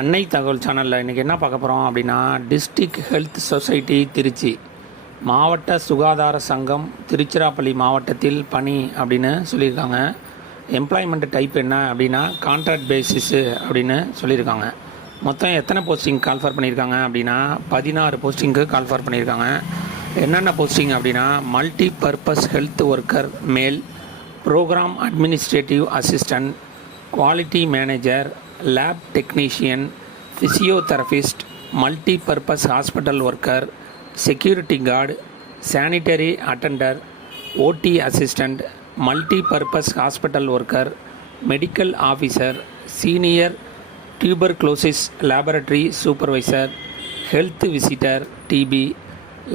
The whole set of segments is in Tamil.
அன்னை தகவல் சேனலில் இன்றைக்கி என்ன பார்க்க போகிறோம் அப்படின்னா, டிஸ்ட்ரிக்ட் ஹெல்த் சொசைட்டி திருச்சி, மாவட்ட சுகாதார சங்கம் திருச்சிராப்பள்ளி மாவட்டத்தில் பணி அப்படின்னு சொல்லியிருக்காங்க. எம்ப்ளாய்மெண்ட் டைப் என்ன அப்படின்னா கான்ட்ராக்ட் பேசிஸு அப்படின்னு சொல்லியிருக்காங்க. மொத்தம் எத்தனை போஸ்டிங் கால்ஃபர் பண்ணியிருக்காங்க அப்படின்னா 16 போஸ்டிங்க்கு கால்ஃபர் பண்ணியிருக்காங்க. என்னென்ன போஸ்டிங் அப்படின்னா, multi purpose health worker male, program administrative assistant, quality manager, lab technician, physiotherapist, multi purpose hospital worker, security guard, sanitary attender, OT assistant, multi purpose hospital worker, medical officer, senior tuberculosis laboratory supervisor, health visitor, TB,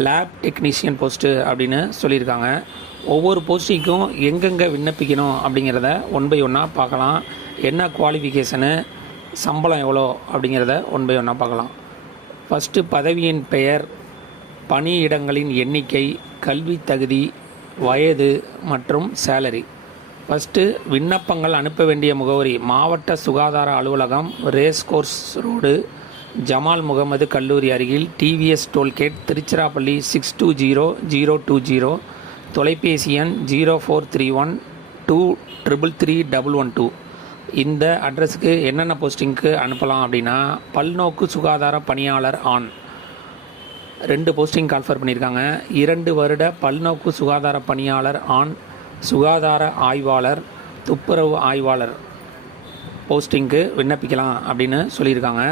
lab technician post அப்படின்னு சொல்லியிருக்காங்க. ஒவ்வொரு போஸ்டிங்க்கும் எங்கெங்கே விண்ணப்பிக்கணும் அப்படிங்கிறத ஒன் பை ஒன்னாக பார்க்கலாம். என்ன குவாலிஃபிகேஷனு, சம்பளம் எவ்வளோ அப்படிங்கிறத ஒன் பை ஒன்னாக பார்க்கலாம். ஃபஸ்ட்டு பதவியின் பெயர், பணியிடங்களின் எண்ணிக்கை, கல்வி தகுதி, வயது மற்றும் சேலரி. ஃபஸ்ட்டு விண்ணப்பங்கள் அனுப்ப வேண்டிய முகவரி: மாவட்ட சுகாதார அலுவலகம், race course road, Jamal Mohammed கல்லூரி அருகில், டிவிஎஸ் டோல்கேட், திருச்சிராப்பள்ளி 620020. தொலைபேசி எண் 0431233112. இந்த அட்ரஸுக்கு என்னென்ன போஸ்டிங்க்கு அனுப்பலாம் அப்படின்னா, பல்நோக்கு சுகாதார பணியாளர் ஆண் 2 போஸ்டிங் கால்ஃபர் பண்ணியிருக்காங்க. 2 வருட பல்நோக்கு சுகாதார பணியாளர் ஆண், சுகாதார ஆய்வாளர், துப்புரவு ஆய்வாளர் போஸ்டிங்க்கு விண்ணப்பிக்கலாம் அப்படின்னு சொல்லியிருக்காங்க.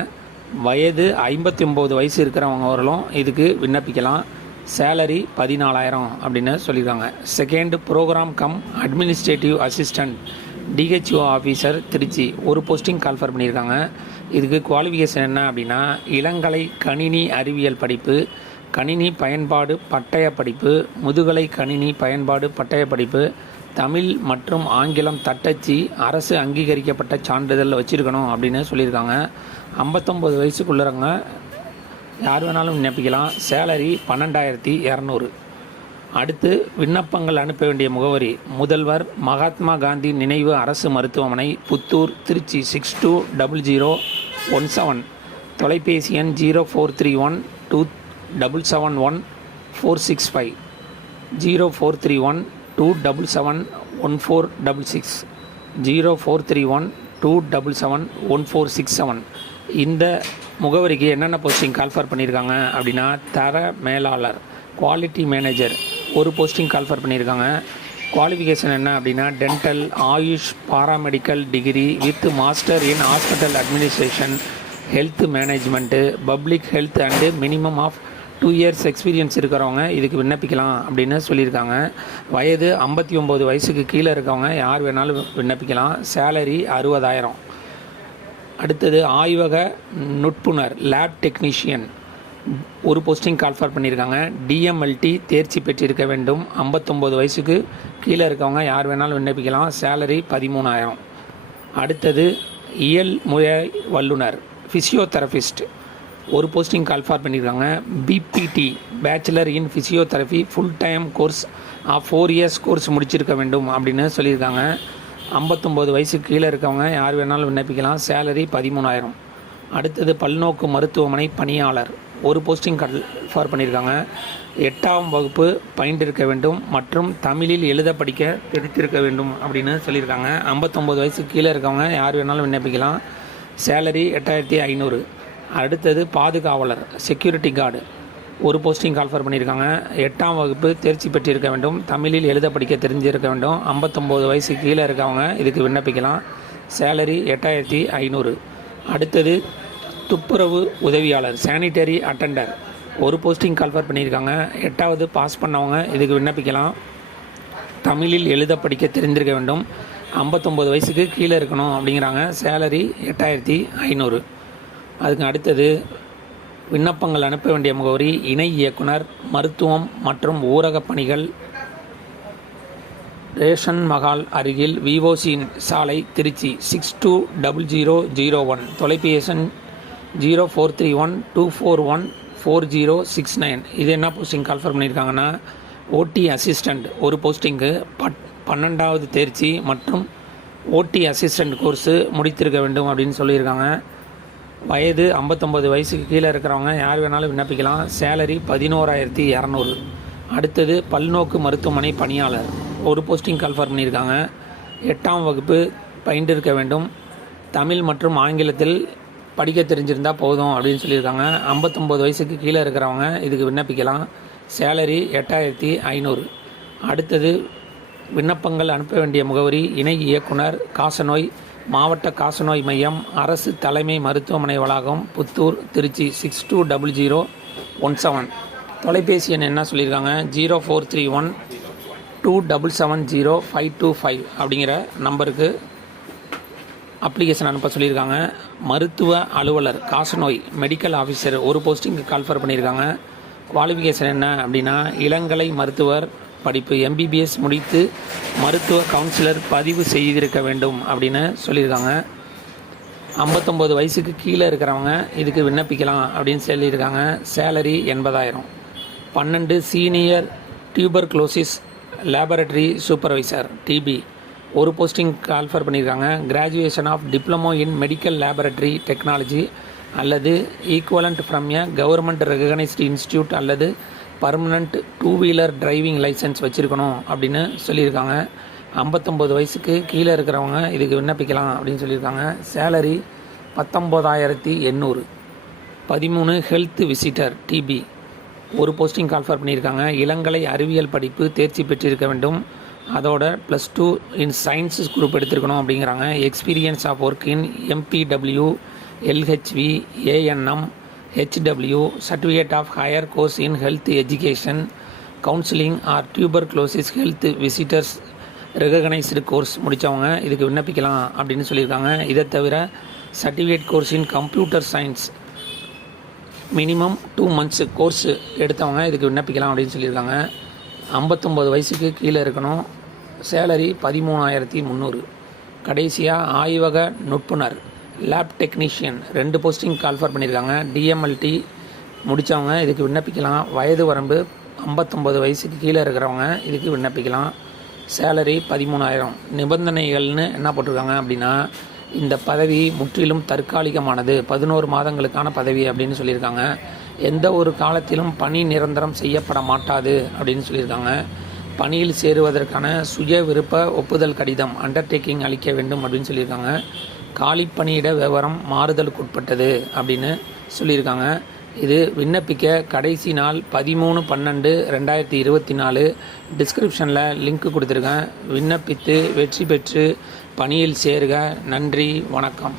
வயது 59 வயசு இருக்கிறவங்க வரலும் இதுக்கு விண்ணப்பிக்கலாம். சேலரி 14,000 அப்படின்னு சொல்லியிருக்காங்க. Second programme cum administrative assistant DHO officer Tiruchi 1 posting call for பண்ணியிருக்காங்க. இதுக்கு குவாலிஃபிகேஷன் என்ன அப்படின்னா, இளங்கலை கணினி அறிவியல் படிப்பு, கணினி பயன்பாடு பட்டய படிப்பு, முதுகலை கணினி பயன்பாடு பட்டய படிப்பு, தமிழ் மற்றும் ஆங்கிலம் தட்டச்சு, அரசு அங்கீகரிக்கப்பட்ட சான்றிதழ் வச்சுருக்கணும் அப்படின்னு சொல்லியிருக்காங்க. 59 வயசுக்குள்ளவங்க யார் வேணாலும் விண்ணப்பிக்கலாம். சேலரி 12,200. அடுத்து விண்ணப்பங்கள் அனுப்ப வேண்டிய முகவரி: முதல்வர் மகாத்மா காந்தி நினைவு அரசு மருத்துவமனை, புத்தூர், திருச்சி 620017. தொலைபேசி எண் 0431277146 0431277146 0431277147. இந்த முகவரிக்கு என்னென்ன போஸ்டிங் கால்ஃபர் பண்ணியிருக்காங்க அப்படின்னா, தர மேலாளர், குவாலிட்டி மேனேஜர் 1 போஸ்டிங் கால்ஃபர் பண்ணியிருக்காங்க. குவாலிஃபிகேஷன் என்ன அப்படின்னா, dental, AYUSH, paramedical degree with master in hospital administration, health management, public health and minimum of 2 years experience இருக்கிறவங்க இதுக்கு விண்ணப்பிக்கலாம் அப்படின்னு சொல்லியிருக்காங்க. வயது 59 வயசுக்கு கீழே இருக்கவங்க யார் வேணாலும் விண்ணப்பிக்கலாம். சேலரி 60,000. அடுத்தது ஆய்வக நுட்புணர், லேப் டெக்னீஷியன் 1 போஸ்டிங் கால்ஃபர் பண்ணியிருக்காங்க. டிஎம்எல்டி தேர்ச்சி பெற்றிருக்க வேண்டும். 59 வயசுக்கு கீழே இருக்கவங்க யார் வேணாலும் விண்ணப்பிக்கலாம். சேலரி 13,000. அடுத்தது இயல் முறை வல்லுனர், ஃபிசியோதெரபிஸ்ட் 1 போஸ்டிங் கால்ஃபர் பண்ணியிருக்காங்க. BPT bachelor in physiotherapy full time course of 4 years course முடிச்சிருக்க வேண்டும் அப்படின்னு சொல்லியிருக்காங்க. 59 வயசுக்கு கீழே இருக்கவங்க யார் வேணாலும் விண்ணப்பிக்கலாம். சேலரி 13,000. அடுத்தது பல்நோக்கு மருத்துவமனை பணியாளர் 1 போஸ்டிங் கால்ஃபர் பண்ணியிருக்காங்க. 8ஆம் வகுப்பு பயின்றிருக்க வேண்டும் மற்றும் தமிழில் எழுத படிக்க தெரிந்திருக்க வேண்டும் அப்படின்னு சொல்லியிருக்காங்க. 59 வயசுக்கு கீழே இருக்கவங்க யார் வேணாலும் விண்ணப்பிக்கலாம். சேலரி 8,500. அடுத்தது பாதுகாவலர், செக்யூரிட்டி கார்டு 1 போஸ்டிங் கால்ஃபர் பண்ணியிருக்காங்க. 8ஆம் வகுப்பு தேர்ச்சி பெற்றிருக்க வேண்டும், தமிழில் எழுத படிக்க தெரிஞ்சிருக்க வேண்டும். 59 வயசுக்கு கீழே இருக்கவங்க இதுக்கு விண்ணப்பிக்கலாம். சேலரி 8,500. அடுத்தது துப்புரவு உதவியாளர், சானிட்டரி அட்டெண்டர் 1 போஸ்டிங் கால்ஃபர் பண்ணியிருக்காங்க. 8வது பாஸ் பண்ணவங்க இதுக்கு விண்ணப்பிக்கலாம். தமிழில் எழுத படிக்க தெரிஞ்சிருக்க வேண்டும். 59 வயசுக்கு கீழே இருக்கணும் அப்படிங்கிறாங்க. சேலரி 8,500. அதுக்கு அடுத்தது விண்ணப்பங்கள் அனுப்ப வேண்டிய முகவரி: இணை இயக்குனர், மருத்துவம் மற்றும் ஊரக பணிகள், ரேஷன் மகால் அருகில், விஓசி சாலை, திருச்சி 620001. தொலைபேசி 0431241406 இது என்ன போஸ்டிங் கால்ஃபர் பண்ணியிருக்காங்கன்னா, ஓடி அசிஸ்டண்ட் 1 போஸ்டிங்கு 12வது தேர்ச்சி மற்றும் ஓடி அசிஸ்டண்ட் கோர்ஸு முடித்திருக்க வேண்டும் அப்படின்னு சொல்லியிருக்காங்க. வயது 59 வயசுக்கு கீழே இருக்கிறவங்க யார் வேணாலும் விண்ணப்பிக்கலாம். சேலரி 11,200. அடுத்தது பல்நோக்கு மருத்துவமனை பணியாளர், ஒரு போஸ்டிங் கால்ஃபர் பண்ணியிருக்காங்க. 8ஆம் வகுப்பு பயின்றிருக்க வேண்டும். தமிழ் மற்றும் ஆங்கிலத்தில் படிக்க தெரிஞ்சிருந்தால் போதும் அப்படின்னு சொல்லியிருக்காங்க. 59 வயசுக்கு கீழே இருக்கிறவங்க இதுக்கு விண்ணப்பிக்கலாம். சேலரி 8,500. அடுத்தது விண்ணப்பங்கள் அனுப்ப வேண்டிய முகவரி: இணை இயக்குனர், காசநோய், மாவட்ட காசநோய் மையம், அரசு தலைமை மருத்துவமனை வளாகம், புத்தூர், திருச்சி 620017. தொலைபேசி எண் என்ன சொல்லியிருக்காங்க? 0431 277 0525 அப்படிங்கிற நம்பருக்கு அப்ளிகேஷன் அனுப்ப சொல்லியிருக்காங்க. மருத்துவ அலுவலர், காசநோய் மெடிக்கல் ஆஃபீஸர், ஒரு போஸ்டிங்கு கால்ஃபர் பண்ணியிருக்காங்க. குவாலிஃபிகேஷன் என்ன அப்படின்னா, இளங்கலை மருத்துவர் படிப்பு, எம்பிபிஎஸ் முடித்து மருத்துவ கவுன்சிலர் பதிவு செய்திருக்க வேண்டும் அப்படின்னு சொல்லியிருக்காங்க. 59 வயசுக்கு கீழே இருக்கிறவங்க இதுக்கு விண்ணப்பிக்கலாம் அப்படின்னு சொல்லியிருக்காங்க. Salary 80,000. 12 senior tuberculosis laboratory supervisor TB, ஒரு போஸ்டிங் கால்ஃபர் பண்ணியிருக்காங்க. Graduation of diploma in medical laboratory technology அல்லது equivalent from a government recognised institute அல்லது பர்மனண்ட் 2 வீலர் டிரைவிங் லைசன்ஸ் வச்சுருக்கணும் அப்படின்னு சொல்லியிருக்காங்க. 59 வயசுக்கு கீழே இருக்கிறவங்க இதுக்கு விண்ணப்பிக்கலாம் அப்படின்னு சொல்லியிருக்காங்க. சேலரி 19,800. 13 ஹெல்த் விசிட்டர் டிபி, ஒரு போஸ்டிங் கால்ஃபர் பண்ணியிருக்காங்க. இளங்கலை அறிவியல் படிப்பு தேர்ச்சி பெற்றிருக்க வேண்டும். அதோட +2 இன் சயின்ஸ் குரூப் எடுத்திருக்கணும் அப்படிங்கிறாங்க. Experience of work in MPW, LHV, ANM, HW, Certificate of Higher Course in Health Education, Counseling or Tuberculosis Health Visitors Recognized Course முடித்தவங்க இதுக்கு விண்ணப்பிக்கலாம் அப்படின்னு சொல்லியிருக்காங்க. இதை தவிர certificate course in computer science minimum 2 months course எடுத்தவங்க இதுக்கு விண்ணப்பிக்கலாம் அப்படின்னு சொல்லியிருக்காங்க. 59 வயசுக்கு கீழே இருக்கணும். சேலரி 13,300. கடைசியாக ஆய்வக நுட்புணர், லேப் டெக்னீஷியன், 2 போஸ்டிங் கால்ஃபர் பண்ணியிருக்காங்க. DMLT முடித்தவங்க இதுக்கு விண்ணப்பிக்கலாம். வயது வரம்பு 59 வயசுக்கு கீழே இருக்கிறவங்க இதுக்கு விண்ணப்பிக்கலாம். சேலரி 13,000. நிபந்தனைகள்னு என்ன போட்டிருக்காங்க அப்படின்னா, இந்த பதவி முற்றிலும் தற்காலிகமானது, 11 மாதங்களுக்கான பதவி அப்படின்னு சொல்லியிருக்காங்க. எந்த ஒரு காலத்திலும் பணி நிரந்தரம் செய்யப்பட மாட்டாது அப்படின்னு சொல்லியிருக்காங்க. பணியில் சேருவதற்கான சுய விருப்ப ஒப்புதல் கடிதம் அண்டர்டேக்கிங் அளிக்க வேண்டும் அப்படின்னு சொல்லியிருக்காங்க. காலி பணியிட விவரம் மாறுதலுக்குட்பட்டது அப்படின்னு சொல்லியிருக்காங்க. இது விண்ணப்பிக்க கடைசி நாள் 13/12/2024. டிஸ்கிரிப்ஷனில் லிங்க் கொடுத்துருக்கேன். விண்ணப்பித்து வெற்றி பெற்று பணியில் சேருக. நன்றி, வணக்கம்.